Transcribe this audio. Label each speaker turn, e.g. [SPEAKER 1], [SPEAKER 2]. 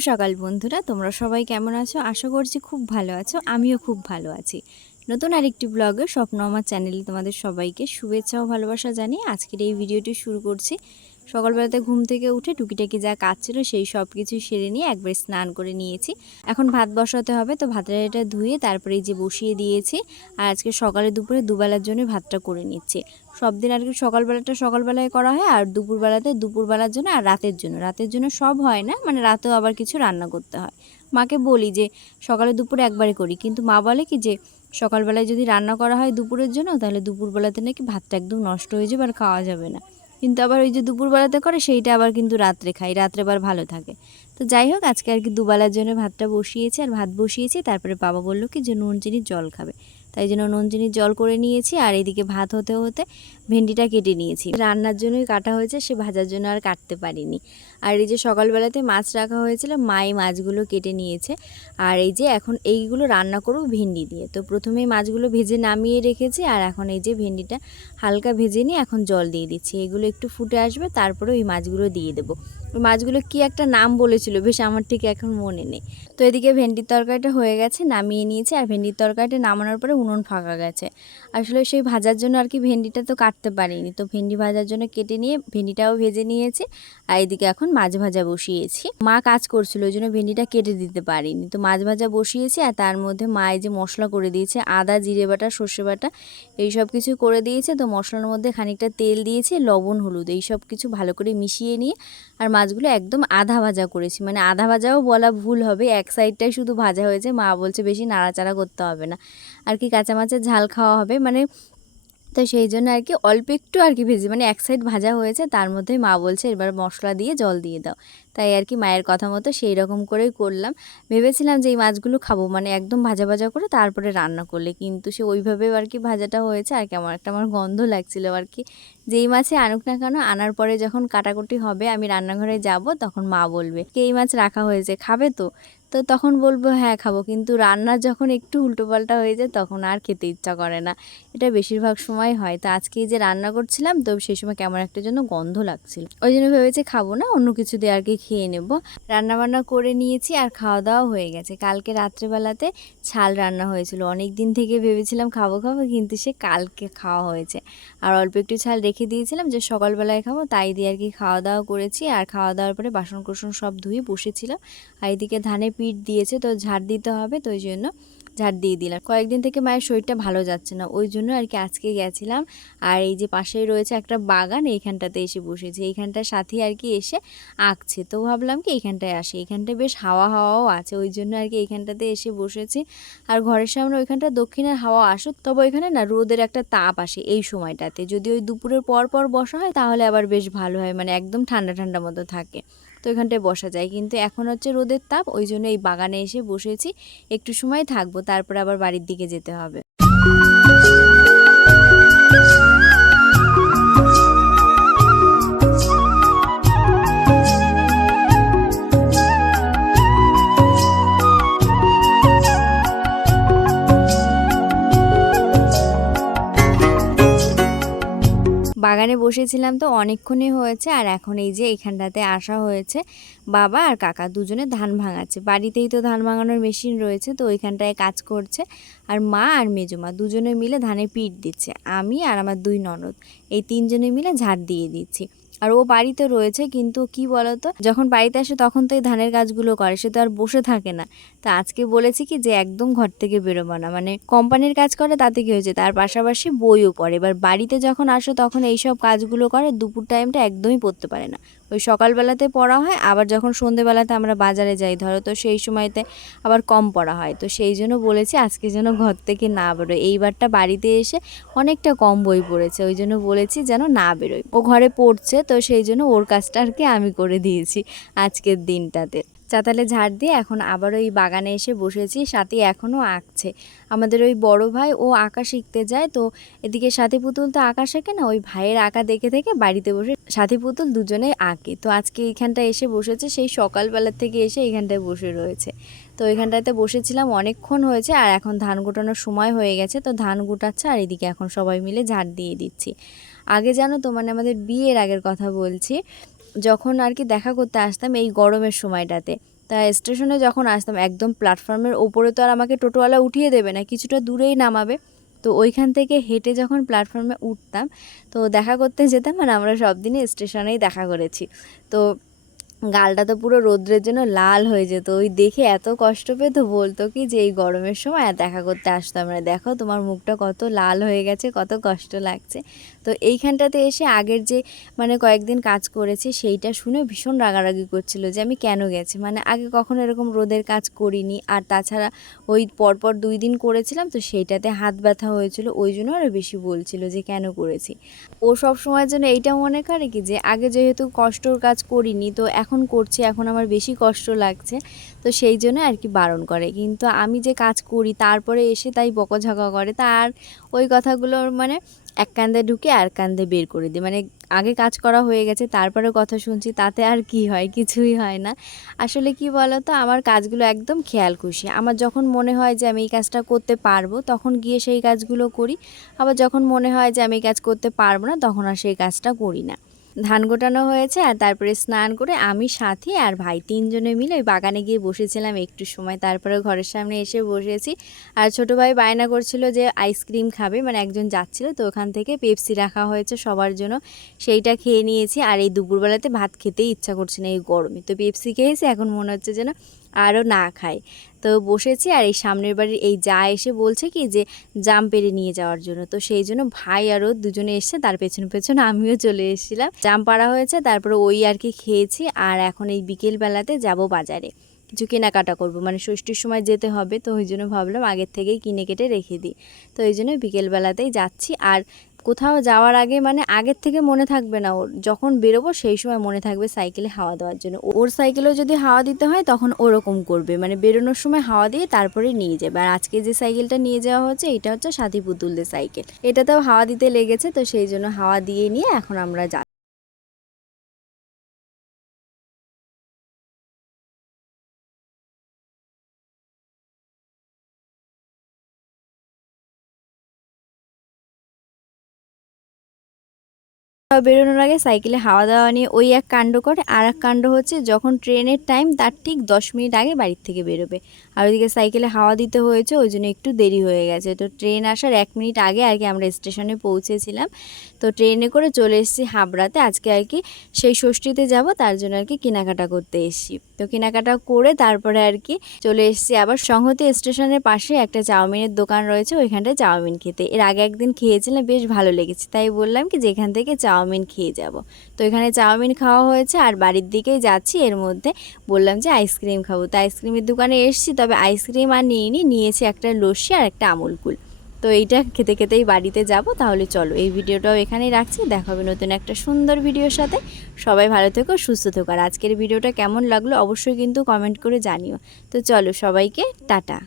[SPEAKER 1] সকাল বন্ধুরা। তোমরা সবাই কেমন আছো? আশা করছি খুব ভালো আছো। আমিও খুব ভালো আছি। নতুন আরেকটি ব্লগে স্বপ্ন আমার চ্যানেলে তোমাদের সবাইকে শুভেচ্ছা ও ভালোবাসা জানিয়ে আজকের এই ভিডিওটি শুরু করছি। সকালবেলাতে ঘুম থেকে উঠে টুকিটাকি যা কাজ ছিল সেই সব কিছু সেরে নিয়ে একবার স্নান করে নিয়েছি। এখন ভাত বসাতে হবে, তো ভাতটা এটা ধুয়ে তারপরে যে বসিয়ে দিয়েছি আর আজকে সকালে দুপুরে দুবেলার জন্য ভাতটা করে নিচ্ছি। সব দিন আর কি সকালবেলাটা সকালবেলায় করা হয় আর দুপুরবেলাতে দুপুরবেলার জন্য আর রাতের জন্য। রাতের জন্য সব হয় না মানে রাতেও আবার কিছু রান্না করতে হয়। মাকে বলি যে, সকালে দুপুরে একবারে করি, কিন্তু মা বলে কি যে, সকালবেলায় যদি রান্না করা হয় দুপুরের জন্য, তাহলে দুপুরবেলাতে নাকি ভাতটা একদম নষ্ট হয়ে যাবে আর খাওয়া যাবে না। কিন্তু আবার ওই যে দুপুরবেলাতে করে, সেইটা আবার কিন্তু রাত্রে খাই রাত্রে আবার ভালো থাকে। তো যাই হোক, আজকে আর কি দুবেলার জন্য ভাতটা বসিয়েছি, আর ভাত বসিয়েছি, তারপরে বাবা বলল কি যে নুন চিনির জল খাবে। তাই জন্য নুন চিনির জল করে নিয়েছি আর এদিকে ভাত হতে হতে ভেন্ডিটা কেটে নিয়েছি। রান্নার জন্যই কাটা হয়েছে, সে ভাজার জন্য আর কাটতে পারিনি। আর এই যে সকালবেলাতে মাছ রাখা হয়েছিল মা এই মাছগুলো কেটে নিয়েছে। আর এই যে এখন এইগুলো রান্না করব ভেন্ডি দিয়ে। তো প্রথমেই মাছগুলো ভেজে নামিয়ে রেখেছি আর এখন এই যে ভেন্ডিটা হালকা ভেজে নিয়ে এখন জল দিয়ে দিচ্ছি। এগুলো একটু ফুটে আসবে, তারপরে ওই মাছগুলো দিয়ে দেবো। মাছগুলো কি একটা নাম বলেছিল, বেশ আমার ঠিক এখন মনে নেই। তো এদিকে ভেন্ডির তরকারিটা হয়ে গেছে, নামিয়ে নিয়েছি। আর ভেন্ডির তরকারিটা নামানোর পরে উনুন ফাঁকা গেছে। আসলে সেই ভাজার জন্য আর কি ভেন্ডিটা তো কাটতে পারিনি। তো ভেন্ডি ভাজার জন্য কেটে নিয়ে ভেন্ডিটাও ভেজে নিয়েছি। আর এদিকে এখন মাছ ভাজা বসিয়েছি। মা কাজ করছিল, ওই জন্য ভেন্ডিটা কেটে দিতে পারিনি। তো মাছ ভাজা বসিয়েছি আর তার মধ্যে মা এই যে মশলা করে দিয়েছে, আদা, জিরে বাটা, সর্ষে বাটা, এই সব কিছু করে দিয়েছে। তো মশলার মধ্যে খানিকটা তেল দিয়েছে, লবণ, হলুদ, এই সব কিছু ভালো করে মিশিয়ে নিয়ে আর মাছগুলো একদম আধা ভাজা করেছি। মানে আধা ভাজাও বলা ভুল হবে, এক সাইডটাই শুধু ভাজা হয়েছে। মা বলছে বেশি নাড়াচাড়া করতে হবে না। আর কি কাঁচা মাছের ঝাল খাওয়া হবে মানে তো সেই জন্য আর কি অল্প একটু আর কি ভেজে মানে এক সাইড ভাজা হয়েছে, তার মধ্যে মা বলছে এবার মশলা দিয়ে জল দিয়ে দাও। তাই আর কি মায়ের কথা মতো সেই রকম করেই করলাম। ভেবেছিলাম যে এই মাছগুলো খাব মানে একদম ভাজা ভাজা করে তারপরে রান্না করলে, কিন্তু সে ওইভাবে আর কি ভাজাটা হয়েছে, আর কেমন একটা আমার গন্ধ লাগছিল আর কি। যেই মাছে আনুক না কেন, আনার পরে যখন কাটাকুটি হবে, আমি রান্নাঘরে যাব, তখন মা বলবে, কে এই মাছ রাখা হয়েছে, খাবে তো? তো তখন বলব হ্যাঁ খাব। কিন্তু রান্না যখন একটু উল্টোপাল্টা হয়ে যায়, তখন আর খেতে ইচ্ছা করে না। এটা বেশিরভাগ সময় হয়। তো আজকে যে রান্না করছিলাম, তো সেই সময় কেমন একটা জন্য গন্ধ লাগছিল। ওই জন্য ভেবেছি খাব না, অন্য কিছু দিয়ে আর কি খেয়ে নেব। রান্না বান্না করে নিয়েছি আর খাওয়া দাওয়া হয়ে গেছে। কালকে রাত্রেবেলাতে ছাল রান্না হয়েছিল। অনেক দিন থেকে ভেবেছিলাম খাব খাব, কিন্তু সে কালকে খাওয়া হয়েছে। আর অল্প একটু ছাল রেখে দিয়েছিলাম যে সকালবেলায় খাব, তাই দিয়ে আর কি খাওয়া দাওয়া করেছি। আর খাওয়া দাওয়ার পরে বাসন কোসন সব ধুয়ে বসেছিলাম। আর এদিকে ধানে পিঠ দিয়েছে, তো ঝাড় দিতে হবে, তো ওই জন্য ঝাড় দিয়ে দিলাম। কয়েকদিন থেকে মায়ের শরীরটা ভালো যাচ্ছে না, ওই জন্য আর কি আজকে গেছিলাম। আর এই যে পাশেই রয়েছে একটা বাগান, এইখানটাতে এসে বসেছে। এইখানটার সাথে আর কি এসে আঁকছে। তো ভাবলাম কি এইখানটায় আসে। এইখানটায় বেশ হাওয়া হাওয়াও আছে, ওই জন্য আর কি এইখানটাতে এসে বসেছি। আর ঘরের সামনে ওইখানটা দক্ষিণের হাওয়া আসো তবে ওইখানে না রোদের একটা তাপ আসে এই সময়টাতে। যদি ওই দুপুরের পর পর বসা হয়, তাহলে আবার বেশ ভালো হয় মানে একদম ঠান্ডা ঠান্ডা মতো থাকে। তো এখানটায় বসা যায়। কিন্তু এখন হচ্ছে রোদের তাপ, ওই জন্য এই বাগানে এসে বসেছি। একটু সময় থাকব, তারপরে আবার বাড়ির দিকে যেতে হবে। বাগানে বসেছিলাম তো অনেকক্ষণই হয়েছে আর এখন এই যে এখানটাতে আসা হয়েছে বাবা আর কাকা দুজনে ধান ভাঙাচ্ছে। বাড়িতেই তো ধান ভাঙানোর মেশিন রয়েছে তো ওইখানটায় কাজ করছে আর মা আর মেজুমা দুজনে মিলে ধানে পিট দিচ্ছে, আমি আর আমার দুই ননদ। এই তিনজনে মিলে ঝাড় দিয়ে দিচ্ছি। আর ও বাড়িতে রয়েছে, কিন্তু কি বলতো? যখন বাড়িতে আসে তখন তো এই ধানের কাজগুলো করে, সে তো আর বসে থাকে না। তো আজকে বলেছি কি যে একদম ঘর থেকে বেরোবো না মানে কোম্পানির কাজ করে তাতে কি হয়েছে? তার পাশাপাশি বইও পড়ে। এবার বাড়িতে যখন আসো তখন এইসব কাজগুলো করে, দুপুর টাইমটা একদমই পড়তে পারে না। ওই সকালবেলাতে পড়া হয়, আবার যখন সন্ধেবেলাতে আমরা বাজারে যাই, ধরো তো সেই সময়তে আবার কম পড়া হয়। তো সেই জন্য বলেছি, আজকে যেন ঘর থেকে না বেরোয়। এইবারটা বাড়িতে এসে অনেকটা কম বই পড়েছে, ওই জন্য বলেছি যেন না বেরোয়। ও ঘরে পড়ছে, তো সেই জন্য ওর কাজটা আর কি আমি করে দিয়েছি আজকের দিনটাতে। চাতালে ঝাড় দিয়ে এখন আবার ওই বাগানে এসে বসেছি, সাথে এখনও আঁকছে। আমাদের ওই বড় ভাই, ও আঁকা শিখতে যায়, তো এদিকে সাথী পুতুল তো আঁকা শেখে না, ওই ভাইয়ের আঁকা দেখে থেকে বাড়িতে বসে সাথী পুতুল দুজনে আঁকে। তো আজকে এইখানটায় এসে বসেছে, সেই সকালবেলার থেকে এসে এইখানটায় বসে রয়েছে। তো এখানটাতে বসেছিলাম, অনেকক্ষণ হয়েছে, আর এখন ধান গোটানোর সময় হয়ে গেছে, তো ধান গোটাচ্ছে, আর এদিকে এখন সবাই মিলে ঝাড় দিয়ে দিচ্ছি। আগে জানো তো মানে আমাদের বিয়ের আগের কথা বলছি যখন আর কি দেখা করতে আসতাম এই গরমের সময়টাতে, তা স্টেশনে যখন আসতাম একদম প্ল্যাটফর্মের ওপরে তো আর আমাকে টোটোওয়ালা উঠিয়ে দেবে না, কিছুটা দূরেই নামাবে। তো ওইখান থেকে হেঁটে যখন প্ল্যাটফর্মে উঠতাম, তো দেখা করতে যেতাম আর আমরা সব দিনই স্টেশনেই দেখা করেছি। তো গালটা তো পুরো রোদ্রের জন্য লাল হয়ে যেত। ওই দেখে এত কষ্ট পেতো বলতো কি যে এই গরমের সময় দেখা করতে আসতাম না। দেখো তোমার মুখটা কত লাল হয়ে গেছে, কত কষ্ট লাগছে। তো এইখানটাতে এসে আগের যে মানে কয়েকদিন কাজ করেছি সেইটা শুনে ভীষণ রাগারাগি করছিল যে আমি কেন গেছি। মানে আগে কখনো এরকম রোদের কাজ করিনি আর তাছাড়া ওই পরপর দুই দিন করেছিলাম তো সেইটাতে হাত ব্যথা হয়েছিল, ওই জন্য আরও বেশি বলছিল যে কেন করেছি। ও সব সময়ের জন্য এইটা মনে করে কি যে আগে যেহেতু কষ্টর কাজ করিনি তো এখন করছি, এখন আমার বেশি কষ্ট লাগছে। তো সেই জন্য আর কি বারণ করে। কিন্তু আমি যে কাজ করি, তারপরে এসে তাই বকঝকা করে তার ওই কথাগুলোর মানে এক কান্দে ঢুকে আর কান্দে বের করে দিই। মানে আগে কাজ করা হয়ে গেছে, তারপরে কথা শুনছি, তাতে আর কি হয়? কিছুই হয় না। আসলে কি বলো তো আমার কাজগুলো একদম খেয়াল খুশি। আমার যখন মনে হয় যে আমি এই কাজটা করতে পারব, তখন গিয়ে সেই কাজগুলো করি। আবার যখন মনে হয় যে আমি এই কাজ করতে পারব না, তখন আর সেই কাজটা করি না। ধান গোটানো হয়েছে আর তারপরে স্নান করে আমি, সাথী আর ভাই তিনজনে মিলে ওই বাগানে গিয়ে বসেছিলাম একটু সময়। তারপরে ঘরের সামনে এসে বসেছি। আর ছোটো ভাই বায়না করছিল যে আইসক্রিম খাবে মানে একজন যাচ্ছিল তো ওখান থেকে পেপসি রাখা হয়েছে সবার জন্য। সেইটা খেয়ে নিয়েছি আর এই দুপুরবেলাতে ভাত খেতেই ইচ্ছা করছে না এই গরমে। তো পেপসি খেয়েছি, এখন মনে হচ্ছে যেন আরও না খাই তো বসেছি আর এই সামনের বাড়ির এই যা এসে বলছে কি যে, জাম পেরে নিয়ে যাওয়ার জন্য। তো সেই জন্য ভাই আরও দুজনে এসছে, তার পেছন পেছন আমিও চলে এসেছিলাম। জাম পাড়া হয়েছে, তারপরে ওই আর কি খেয়েছি আর এখন এই বিকেলবেলাতে যাব বাজারে। কিছু কেনাকাটা করব মানে ষষ্ঠীর সময় যেতে হবে, তো ওই জন্য ভাবলাম আগের থেকেই কিনে কেটে রেখে দিই। তো এই জন্য বিকেলবেলাতেই যাচ্ছি আর কোথাও যাওয়ার আগে মানে আগের থেকে মনে থাকবে না ওর। যখন বেরোবো সেই সময় মনে থাকবে সাইকেলে হাওয়া দেওয়ার জন্য। ওর সাইকেলেও যদি হাওয়া দিতে হয় তখন ওরকম করবে। মানে বেরোনোর সময় হাওয়া দিয়ে তারপরে নিয়ে যাবে। আর আজকে যে সাইকেলটা নিয়ে যাওয়া হচ্ছে এটা হচ্ছে সাথী পুতুলদের সাইকেল। এটাতেও হাওয়া দিতে লেগেছে তো সেই জন্য হাওয়া দিয়ে নিয়ে এখন আমরা যা বেরোনোর আগে সাইকেলে হাওয়া দাওয়া নিয়ে ওই এক কাণ্ড করে, আর এক কাণ্ড হচ্ছে যখন ট্রেনের টাইম, তার ঠিক দশ মিনিট আগে বাড়ির থেকে বেরোবে। আর ওইদিকে সাইকেলে হাওয়া দিতে হয়েছে, ওই জন্য একটু দেরি হয়ে গেছে। তো ট্রেন আসার এক মিনিট আগে আর কি আমরা স্টেশনে পৌঁছেছিলাম। তো ট্রেনে করে চলে এসেছি হাবড়াতে। আজকে আর কি সেই ষষ্ঠীতে যাব, তার জন্য আর কি কেনাকাটা করতে এসেছি। তো কেনাকাটা করে তারপরে আর কি চলে এসেছি আবার সংহতি স্টেশনের পাশে একটা চাউমিনের দোকান রয়েছে, ওইখানটায় চাউমিন খেতে। এর আগে একদিন খেয়েছিলাম, বেশ ভালো লেগেছে। তাই বললাম কি, যেখান থেকে চাউমিন খেয়ে যাব। তো এখানে চাউমিন খাওয়া হয়েছে আর বাড়ির দিকেই যাচ্ছি। এর মধ্যে বললাম যে আইসক্রিম খাব। তো আইসক্রিমের দোকানে এসেছি, তবে আইসক্রিম আর নিইনি, নিয়েছি একটা লস্যি আর একটা আমুল কুল। তো এইটা খেতে খেতেই বাড়িতে যাব। তাহলে চলো, এই ভিডিওটাও এখানেই রাখছি। দেখা হবে নতুন একটা সুন্দর ভিডিওর সাথে। সবাই ভালো থেকো, সুস্থ থেকো। আর আজকের ভিডিওটা কেমন লাগল অবশ্যই কিন্তু কমেন্ট করে জানিও। তো চলো সবাইকে, টাটা।